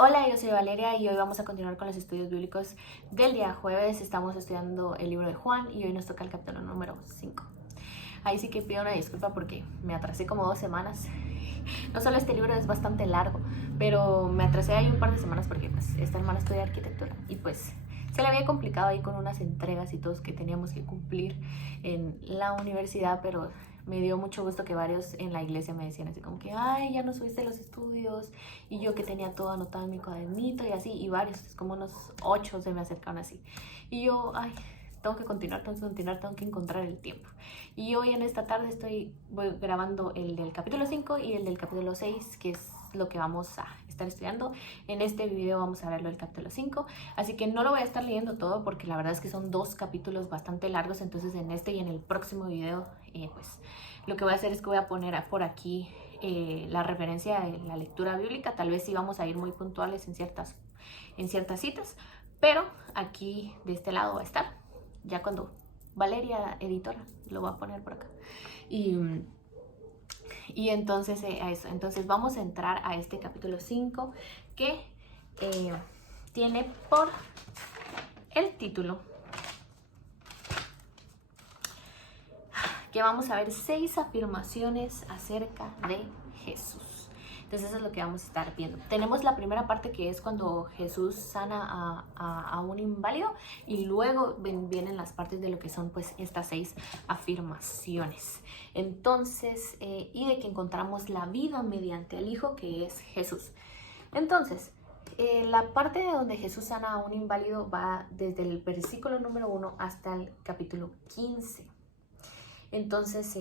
Hola, yo soy Valeria y hoy vamos a continuar con los estudios bíblicos del día jueves. Estamos estudiando el libro de Juan y hoy nos toca el capítulo número 5. Ahí sí que pido una disculpa porque me atrasé como 2 semanas. No solo este libro es bastante largo, pero me atrasé ahí un par de semanas porque pues esta hermana estudia arquitectura y pues se le había complicado ahí con unas entregas y todos que teníamos que cumplir en la universidad, pero me dio mucho gusto que varios en la iglesia me decían así como que, ay, ya no subiste los estudios, y yo que tenía todo anotado en mi cuadernito y así, y varios, como unos 8 se me acercaron así. Y yo, ay, tengo que continuar, tengo que encontrar el tiempo. Y hoy en esta tarde voy grabando el del capítulo 5 y el del capítulo 6, que es lo que vamos a estar estudiando. En este video vamos a verlo el capítulo 5, así que no lo voy a estar leyendo todo porque la verdad es que son 2 capítulos bastante largos, entonces en este y en el próximo video pues lo que voy a hacer es que voy a poner por aquí la referencia de la lectura bíblica. Tal vez sí vamos a ir muy puntuales en ciertas citas, pero aquí de este lado va a estar, ya cuando Valeria, editora, lo va a poner por acá. Y entonces a eso, entonces vamos a entrar a este capítulo 5 que tiene por el título que vamos a ver 6 afirmaciones acerca de Jesús. Entonces eso es lo que vamos a estar viendo. Tenemos la primera parte que es cuando Jesús sana a un inválido, y luego vienen las partes de lo que son pues estas 6 afirmaciones. Entonces, y de que encontramos la vida mediante el Hijo, que es Jesús. Entonces, la parte de donde Jesús sana a un inválido va desde el versículo número 1 hasta el capítulo 15. Entonces,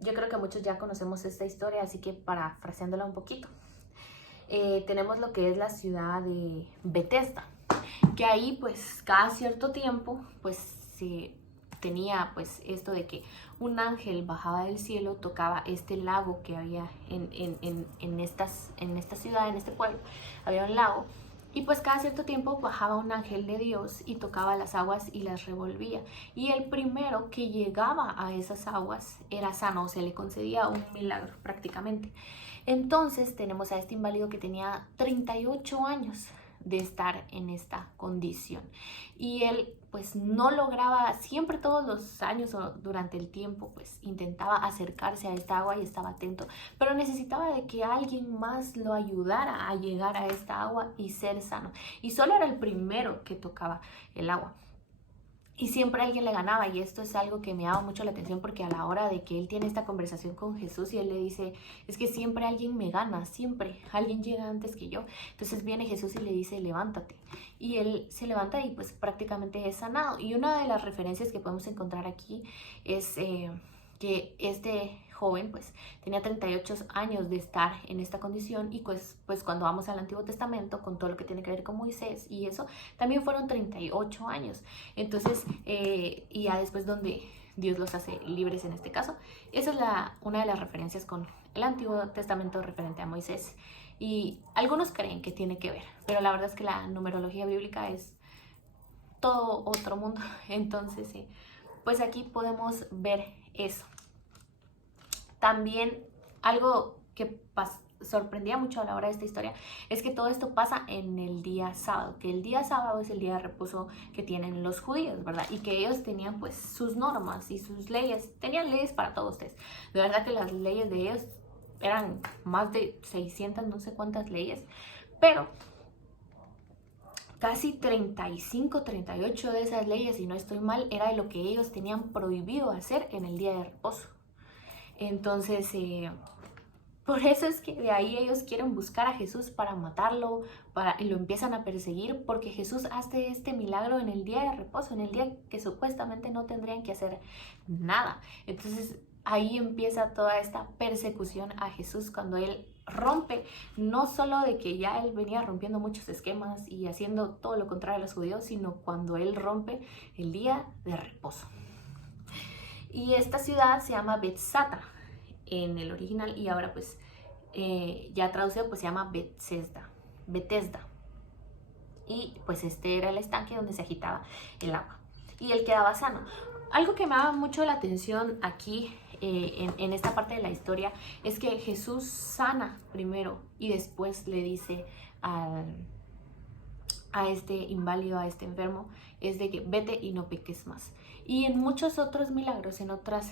yo creo que muchos ya conocemos esta historia, así que parafraseándola un poquito, tenemos lo que es la ciudad de Betesda, que ahí pues cada cierto tiempo pues se tenía pues esto de que un ángel bajaba del cielo, tocaba este lago que había en esta ciudad, en este pueblo, había un lago. Y pues cada cierto tiempo bajaba un ángel de Dios y tocaba las aguas y las revolvía. Y el primero que llegaba a esas aguas era sano, se le concedía un milagro prácticamente. Entonces tenemos a este inválido que tenía 38 años de estar en esta condición. Y él pues no lograba, siempre todos los años o durante el tiempo pues intentaba acercarse a esta agua y estaba atento, pero necesitaba de que alguien más lo ayudara a llegar a esta agua y ser sano. Y solo era el primero que tocaba el agua. Y siempre alguien le ganaba, y esto es algo que me llama mucho la atención porque a la hora de que él tiene esta conversación con Jesús y él le dice, es que siempre alguien me gana, siempre alguien llega antes que yo. Entonces viene Jesús y le dice, levántate. Y él se levanta y pues prácticamente es sanado. Y una de las referencias que podemos encontrar aquí es que este joven pues tenía 38 años de estar en esta condición, y pues cuando vamos al Antiguo Testamento con todo lo que tiene que ver con Moisés y eso, también fueron 38 años. Entonces, y ya después donde Dios los hace libres en este caso. Esa es una de las referencias con el Antiguo Testamento referente a Moisés. Y algunos creen que tiene que ver, pero la verdad es que la numerología bíblica es todo otro mundo. Entonces, pues aquí podemos ver eso. También algo que sorprendía mucho a la hora de esta historia es que todo esto pasa en el día sábado, que el día sábado es el día de reposo que tienen los judíos, ¿verdad? Y que ellos tenían pues sus normas y sus leyes, tenían leyes para todos ustedes. De verdad que las leyes de ellos eran más de 600, no sé cuántas leyes, pero casi 35, 38 de esas leyes, si no estoy mal, era de lo que ellos tenían prohibido hacer en el día de reposo. Entonces, por eso es que de ahí ellos quieren buscar a Jesús para matarlo, y lo empiezan a perseguir, porque Jesús hace este milagro en el día de reposo, en el día que supuestamente no tendrían que hacer nada. Entonces ahí empieza toda esta persecución a Jesús cuando él rompe, no solo de que ya él venía rompiendo muchos esquemas y haciendo todo lo contrario a los judíos, sino cuando él rompe el día de reposo. Y esta ciudad se llama Betzata en el original, y ahora pues ya traducido pues se llama Betesda. Y pues este era el estanque donde se agitaba el agua y él quedaba sano. Algo que me llama mucho la atención aquí en esta parte de la historia es que Jesús sana primero y después le dice a este inválido, a este enfermo, es de que vete y no peques más. Y en muchos otros milagros, en otras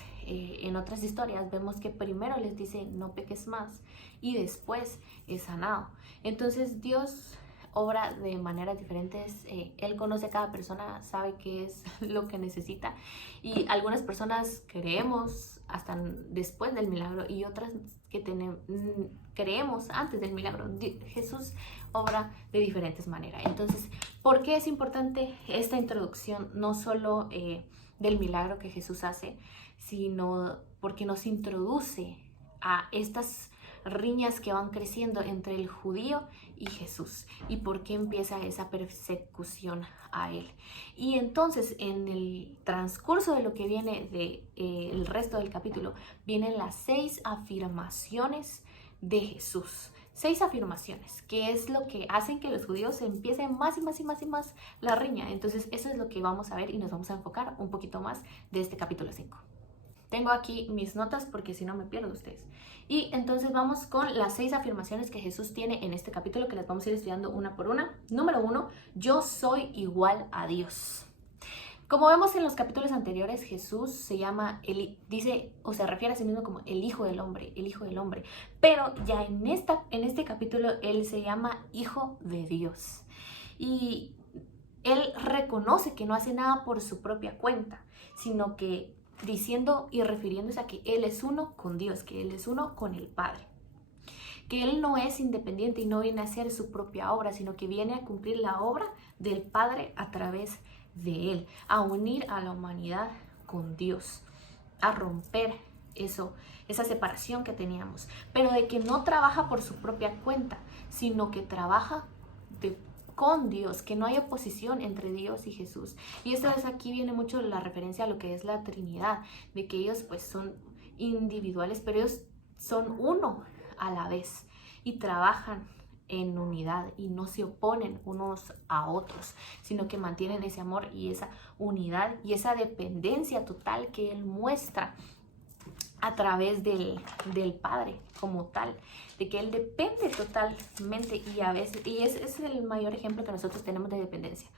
historias, vemos que primero les dice no peques más y después es sanado. Entonces Dios obra de maneras diferentes. Él conoce a cada persona, sabe qué es lo que necesita, y algunas personas creemos hasta después del milagro y otras que creemos antes del milagro. Jesús obra de diferentes maneras. Entonces, ¿por qué es importante esta introducción? No solo del milagro que Jesús hace, sino porque nos introduce a estas riñas que van creciendo entre el judío y Jesús, y por qué empieza esa persecución a él. Y entonces en el transcurso de lo que viene el resto del capítulo, vienen las 6 afirmaciones de Jesús. 6 afirmaciones, que es lo que hacen que los judíos empiecen más y más y más y más la riña. Entonces eso es lo que vamos a ver y nos vamos a enfocar un poquito más de este capítulo 5. Tengo aquí mis notas porque si no me pierdo ustedes. Y entonces vamos con las 6 afirmaciones que Jesús tiene en este capítulo, que las vamos a ir estudiando una por una. Número 1, yo soy igual a Dios. Como vemos en los capítulos anteriores, Jesús se dice o se refiere a sí mismo como el Hijo del Hombre, el Hijo del Hombre. Pero ya en este capítulo Él se llama Hijo de Dios. Y Él reconoce que no hace nada por su propia cuenta, sino que diciendo y refiriéndose a que Él es uno con Dios, que Él es uno con el Padre. Que Él no es independiente y no viene a hacer su propia obra, sino que viene a cumplir la obra del Padre a través de Él, a unir a la humanidad con Dios, a romper esa separación que teníamos, pero de que no trabaja por su propia cuenta, sino que trabaja con Dios, que no hay oposición entre Dios y Jesús. Y esta vez aquí viene mucho la referencia a lo que es la Trinidad, de que ellos pues son individuales, pero ellos son uno a la vez y trabajan en unidad y no se oponen unos a otros, sino que mantienen ese amor y esa unidad y esa dependencia total que Él muestra a través del Padre como tal, de que Él depende totalmente y a veces, y ese es el mayor ejemplo que nosotros tenemos de dependencia.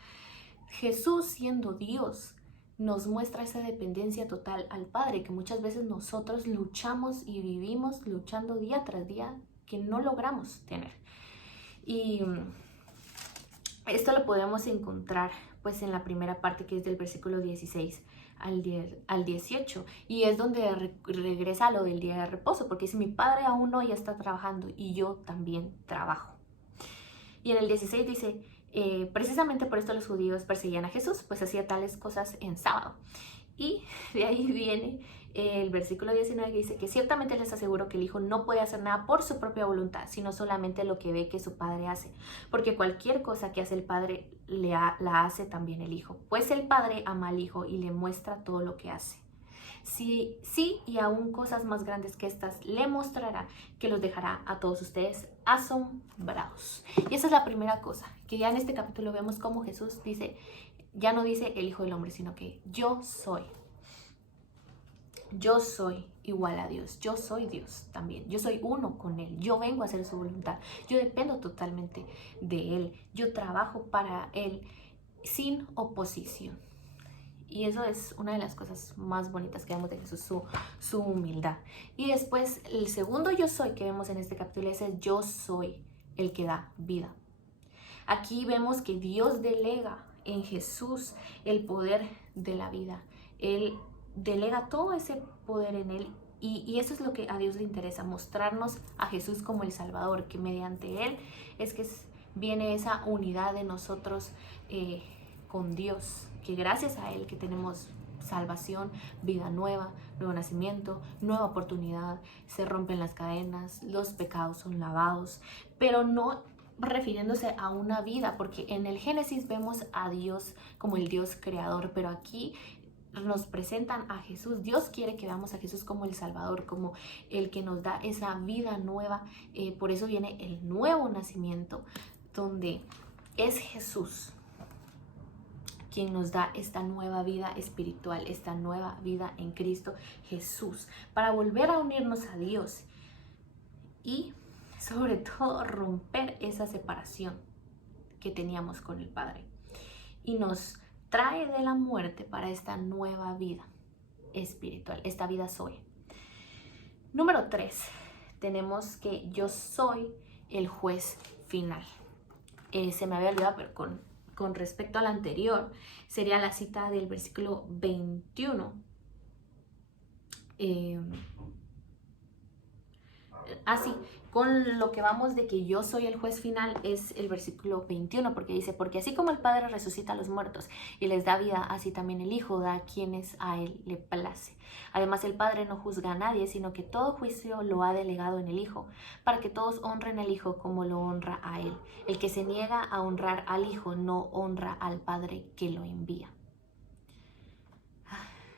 Jesús, siendo Dios, nos muestra esa dependencia total al Padre, que muchas veces nosotros luchamos y vivimos luchando día tras día, que no logramos tener. Y esto lo podemos encontrar pues en la primera parte, que es del versículo 16 al 18, y es donde regresa a lo del día de reposo, porque dice: mi Padre aún hoy está trabajando y yo también trabajo. Y en el 16 dice: precisamente por esto los judíos perseguían a Jesús, pues hacía tales cosas en sábado. Y de ahí viene el versículo 19, que dice que ciertamente les aseguro que el Hijo no puede hacer nada por su propia voluntad, sino solamente lo que ve que su Padre hace, porque cualquier cosa que hace el Padre la hace también el Hijo, pues el Padre ama al Hijo y le muestra todo lo que hace. Sí, y aún cosas más grandes que estas le mostrará, que los dejará a todos ustedes asombrados. Y esa es la primera cosa, que ya en este capítulo vemos cómo Jesús dice, ya no dice el Hijo del Hombre, sino que yo soy igual a Dios, yo soy Dios también, yo soy uno con Él, yo vengo a hacer su voluntad, yo dependo totalmente de Él, yo trabajo para Él sin oposición. Y eso es una de las cosas más bonitas que vemos de Jesús, su humildad. Y después el segundo yo soy que vemos en este capítulo es el yo soy el que da vida. Aquí vemos que Dios delega en Jesús el poder de la vida. Él delega todo ese poder en Él, y eso es lo que a Dios le interesa, mostrarnos a Jesús como el Salvador, que mediante Él es que viene esa unidad de nosotros con Dios, que gracias a Él que tenemos salvación, vida nueva, nuevo nacimiento, nueva oportunidad, se rompen las cadenas, los pecados son lavados, pero no refiriéndose a una vida, porque en el Génesis vemos a Dios como el Dios creador, pero aquí nos presentan a Jesús. Dios quiere que veamos a Jesús como el Salvador, como el que nos da esa vida nueva. Por eso viene el nuevo nacimiento, donde es Jesús quien nos da esta nueva vida espiritual, esta nueva vida en Cristo Jesús, para volver a unirnos a Dios y sobre todo romper esa separación que teníamos con el Padre. Y nos trae de la muerte para esta nueva vida espiritual, esta vida Zoe. Número 3, tenemos que yo soy el juez final. Se me había olvidado, pero con respecto a la anterior, sería la cita del versículo 21. Con lo que vamos de que yo soy el juez final es el versículo 21, porque dice, porque así como el Padre resucita a los muertos y les da vida, así también el Hijo da a quienes a Él le place. Además, el Padre no juzga a nadie, sino que todo juicio lo ha delegado en el Hijo, para que todos honren al Hijo como lo honra a Él. El que se niega a honrar al Hijo no honra al Padre que lo envía.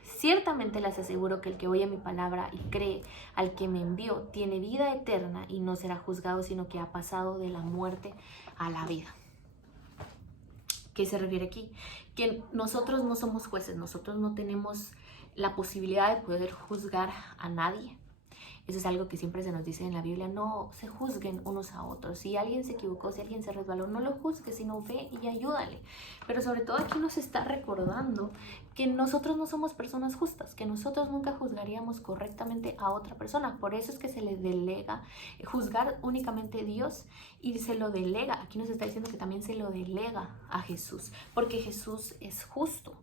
Ciertamente les aseguro que el que oye mi palabra y cree al que me envió tiene vida eterna y no será juzgado, sino que ha pasado de la muerte a la vida. ¿Qué se refiere aquí? Que nosotros no somos jueces, nosotros no tenemos la posibilidad de poder juzgar a nadie. Eso es algo que siempre se nos dice en la Biblia, no se juzguen unos a otros. Si alguien se equivocó, si alguien se resbaló, no lo juzgues, sino ve y ayúdale. Pero sobre todo aquí nos está recordando que nosotros no somos personas justas, que nosotros nunca juzgaríamos correctamente a otra persona. Por eso es que se le delega juzgar únicamente a Dios y se lo delega. Aquí nos está diciendo que también se lo delega a Jesús, porque Jesús es justo.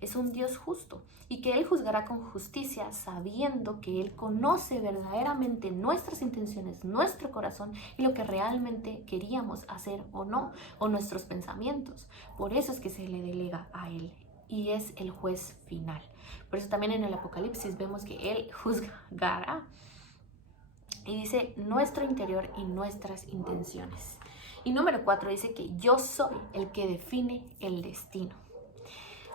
Es un Dios justo y que Él juzgará con justicia sabiendo que Él conoce verdaderamente nuestras intenciones, nuestro corazón y lo que realmente queríamos hacer o no, o nuestros pensamientos. Por eso es que se le delega a Él y es el juez final. Por eso también en el Apocalipsis vemos que Él juzgará y dice nuestro interior y nuestras intenciones. Y número 4 dice que yo soy el que define el destino.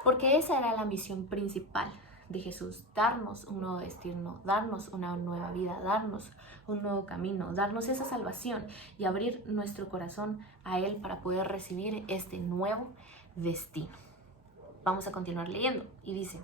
Porque esa era la misión principal de Jesús, darnos un nuevo destino, darnos una nueva vida, darnos un nuevo camino, darnos esa salvación y abrir nuestro corazón a Él para poder recibir este nuevo destino. Vamos a continuar leyendo y dice,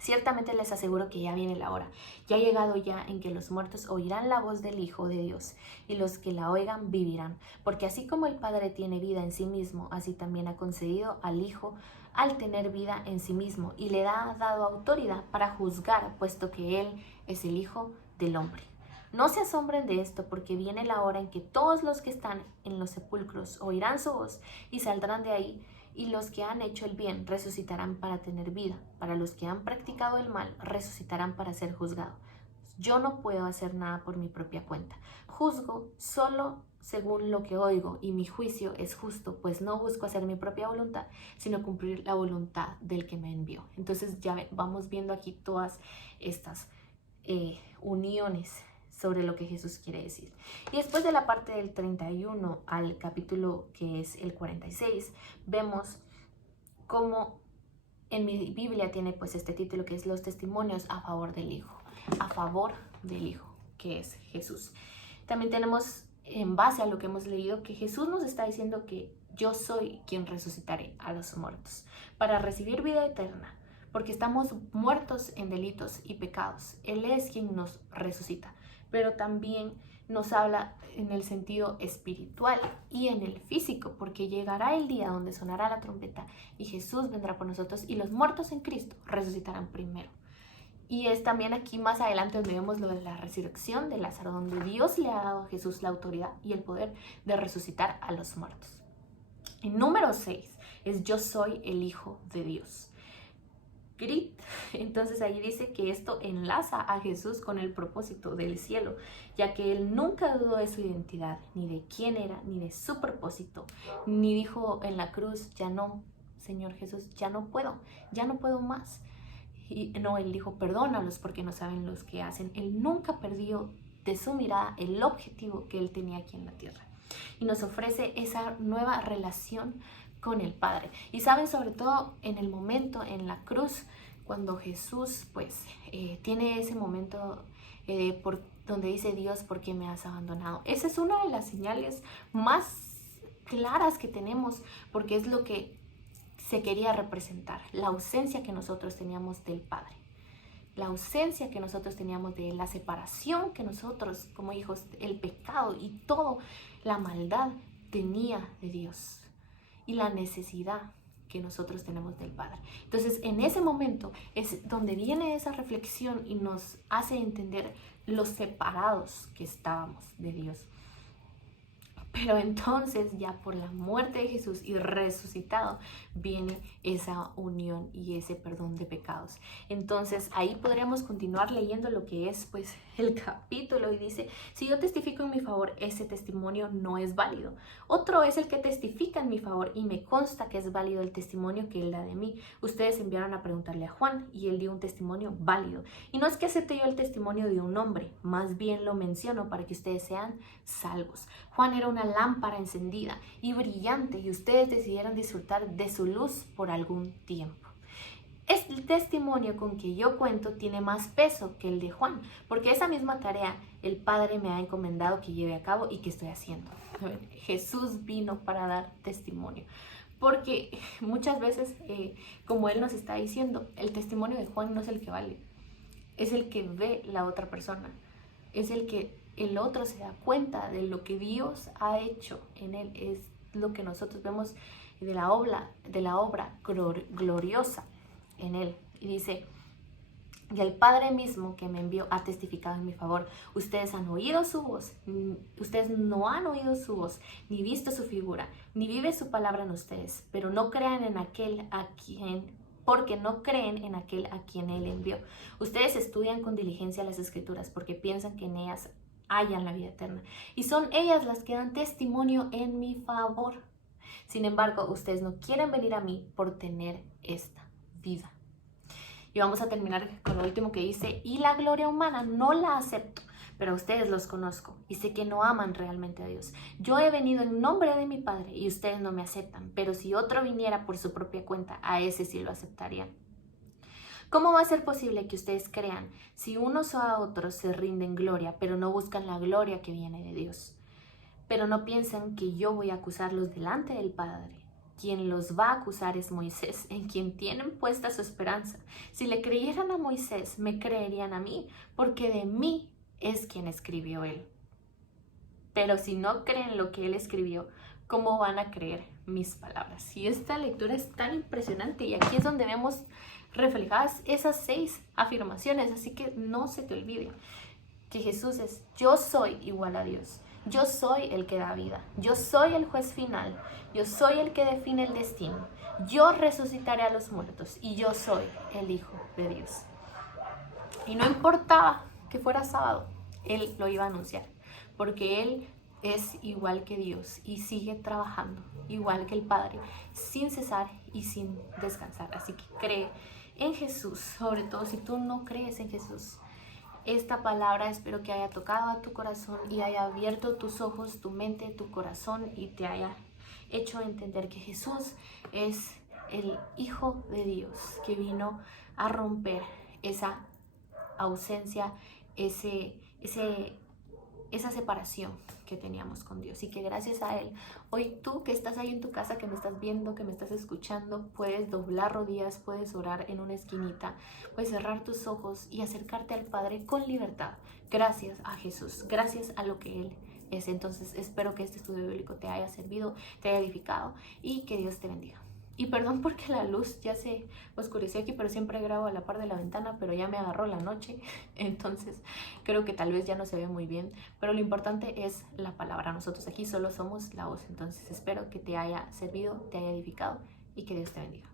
ciertamente les aseguro que ya viene la hora, ya ha llegado ya en que los muertos oirán la voz del Hijo de Dios y los que la oigan vivirán, porque así como el Padre tiene vida en sí mismo, así también ha concedido al Hijo al tener vida en sí mismo y le ha dado autoridad para juzgar, puesto que Él es el Hijo del Hombre. No se asombren de esto, porque viene la hora en que todos los que están en los sepulcros oirán su voz y saldrán de ahí, y los que han hecho el bien resucitarán para tener vida. Para los que han practicado el mal resucitarán para ser juzgados. Yo no puedo hacer nada por mi propia cuenta. Juzgo solo según lo que oigo, y mi juicio es justo, pues no busco hacer mi propia voluntad, sino cumplir la voluntad del que me envió. Entonces ya vamos viendo aquí todas estas uniones sobre lo que Jesús quiere decir. Y después de la parte del 31 al capítulo que es el 46, vemos cómo en mi Biblia tiene pues este título que es los testimonios a favor del Hijo, que es Jesús. También tenemos, en base a lo que hemos leído, que Jesús nos está diciendo que yo soy quien resucitaré a los muertos para recibir vida eterna, porque estamos muertos en delitos y pecados. Él es quien nos resucita, pero también nos habla en el sentido espiritual y en el físico, porque llegará el día donde sonará la trompeta y Jesús vendrá por nosotros y los muertos en Cristo resucitarán primero. Y es también aquí más adelante donde vemos lo de la resurrección de Lázaro, donde Dios le ha dado a Jesús la autoridad y el poder de resucitar a los muertos. Y número 6 es yo soy el Hijo de Dios. Entonces ahí dice que esto enlaza a Jesús con el propósito del cielo, ya que Él nunca dudó de su identidad, ni de quién era, ni de su propósito, ni dijo en la cruz, ya no, Señor Jesús, ya no puedo más. Y no, Él dijo, perdónalos porque no saben los que hacen. Él nunca perdió de su mirada el objetivo que Él tenía aquí en la tierra. Y nos ofrece esa nueva relación con el Padre. Y saben, sobre todo en el momento en la cruz, cuando Jesús pues tiene ese momento por donde dice Dios, ¿por qué me has abandonado? Esa es una de las señales más claras que tenemos, porque es lo que se quería representar, la ausencia que nosotros teníamos del Padre. la ausencia que nosotros teníamos de Él, la separación que nosotros como hijos, el pecado y toda la maldad tenía de Dios y la necesidad que nosotros tenemos del Padre. Entonces, en ese momento es donde viene esa reflexión y nos hace entender los separados que estábamos de Dios. Pero entonces ya por la muerte de Jesús y resucitado viene esa unión y ese perdón de pecados. Entonces ahí podríamos continuar leyendo lo que es pues el capítulo y dice: si yo testifico en mi favor, ese testimonio no es válido. Otro es el que testifica en mi favor y me consta que es válido el testimonio que él da de mí. Ustedes enviaron a preguntarle a Juan y él dio un testimonio válido. Y no es que acepte yo el testimonio de un hombre, más bien lo menciono para que ustedes sean salvos. Juan era una lámpara encendida y brillante y ustedes decidieron disfrutar de su luz por algún tiempo. El testimonio con que yo cuento tiene más peso que el de Juan, porque esa misma tarea el Padre me ha encomendado que lleve a cabo y que estoy haciendo. Jesús vino para dar testimonio, porque muchas veces, como Él nos está diciendo, el testimonio de Juan no es el que vale, es el que ve la otra persona, es el que el otro se da cuenta de lo que Dios ha hecho en él, es lo que nosotros vemos de la obra gloriosa en él. Y dice: y el Padre mismo que me envió ha testificado en mi favor. Ustedes han oído su voz, ustedes no han oído su voz, ni visto su figura, ni vive su palabra en ustedes, pero no crean en aquel porque no creen en aquel a quien Él envió. Ustedes estudian con diligencia las Escrituras porque piensan que en ellas hallan la vida eterna. Y son ellas las que dan testimonio en mi favor. Sin embargo, ustedes no quieren venir a mí por tener esta vida. Y vamos a terminar con lo último que dice: y la gloria humana no la acepto, pero a ustedes los conozco y sé que no aman realmente a Dios. Yo he venido en nombre de mi Padre y ustedes no me aceptan, pero si otro viniera por su propia cuenta, a ese sí lo aceptarían. ¿Cómo va a ser posible que ustedes crean si unos a otros se rinden gloria, pero no buscan la gloria que viene de Dios? Pero no piensen que yo voy a acusarlos delante del Padre. Quien los va a acusar es Moisés, en quien tienen puesta su esperanza. Si le creyeran a Moisés, me creerían a mí, porque de mí es quien escribió él. Pero si no creen lo que él escribió, ¿cómo van a creer mis palabras? Y esta lectura es tan impresionante y aquí es donde vemos reflejadas esas 6 afirmaciones, así que no se te olvide que Jesús es: yo soy igual a Dios, yo soy el que da vida, yo soy el juez final, yo soy el que define el destino, yo resucitaré a los muertos y yo soy el Hijo de Dios. Y no importaba que fuera sábado, Él lo iba a anunciar, porque Él es igual que Dios y sigue trabajando igual que el Padre, sin cesar y sin descansar. Así que cree en Jesús, sobre todo si tú no crees en Jesús. Esta palabra espero que haya tocado a tu corazón y haya abierto tus ojos, tu mente, tu corazón y te haya hecho entender que Jesús es el Hijo de Dios que vino a romper esa ausencia, esa separación que teníamos con Dios, y que gracias a Él, hoy tú que estás ahí en tu casa, que me estás viendo, que me estás escuchando, puedes doblar rodillas, puedes orar en una esquinita, puedes cerrar tus ojos y acercarte al Padre con libertad, gracias a Jesús, gracias a lo que Él es. Entonces espero que este estudio bíblico te haya servido, te haya edificado y que Dios te bendiga. Y perdón porque la luz ya se oscureció aquí, pero siempre grabo a la par de la ventana, pero ya me agarró la noche, entonces creo que tal vez ya no se ve muy bien, pero lo importante es la palabra. Nosotros aquí solo somos la voz, entonces espero que te haya servido, te haya edificado y que Dios te bendiga.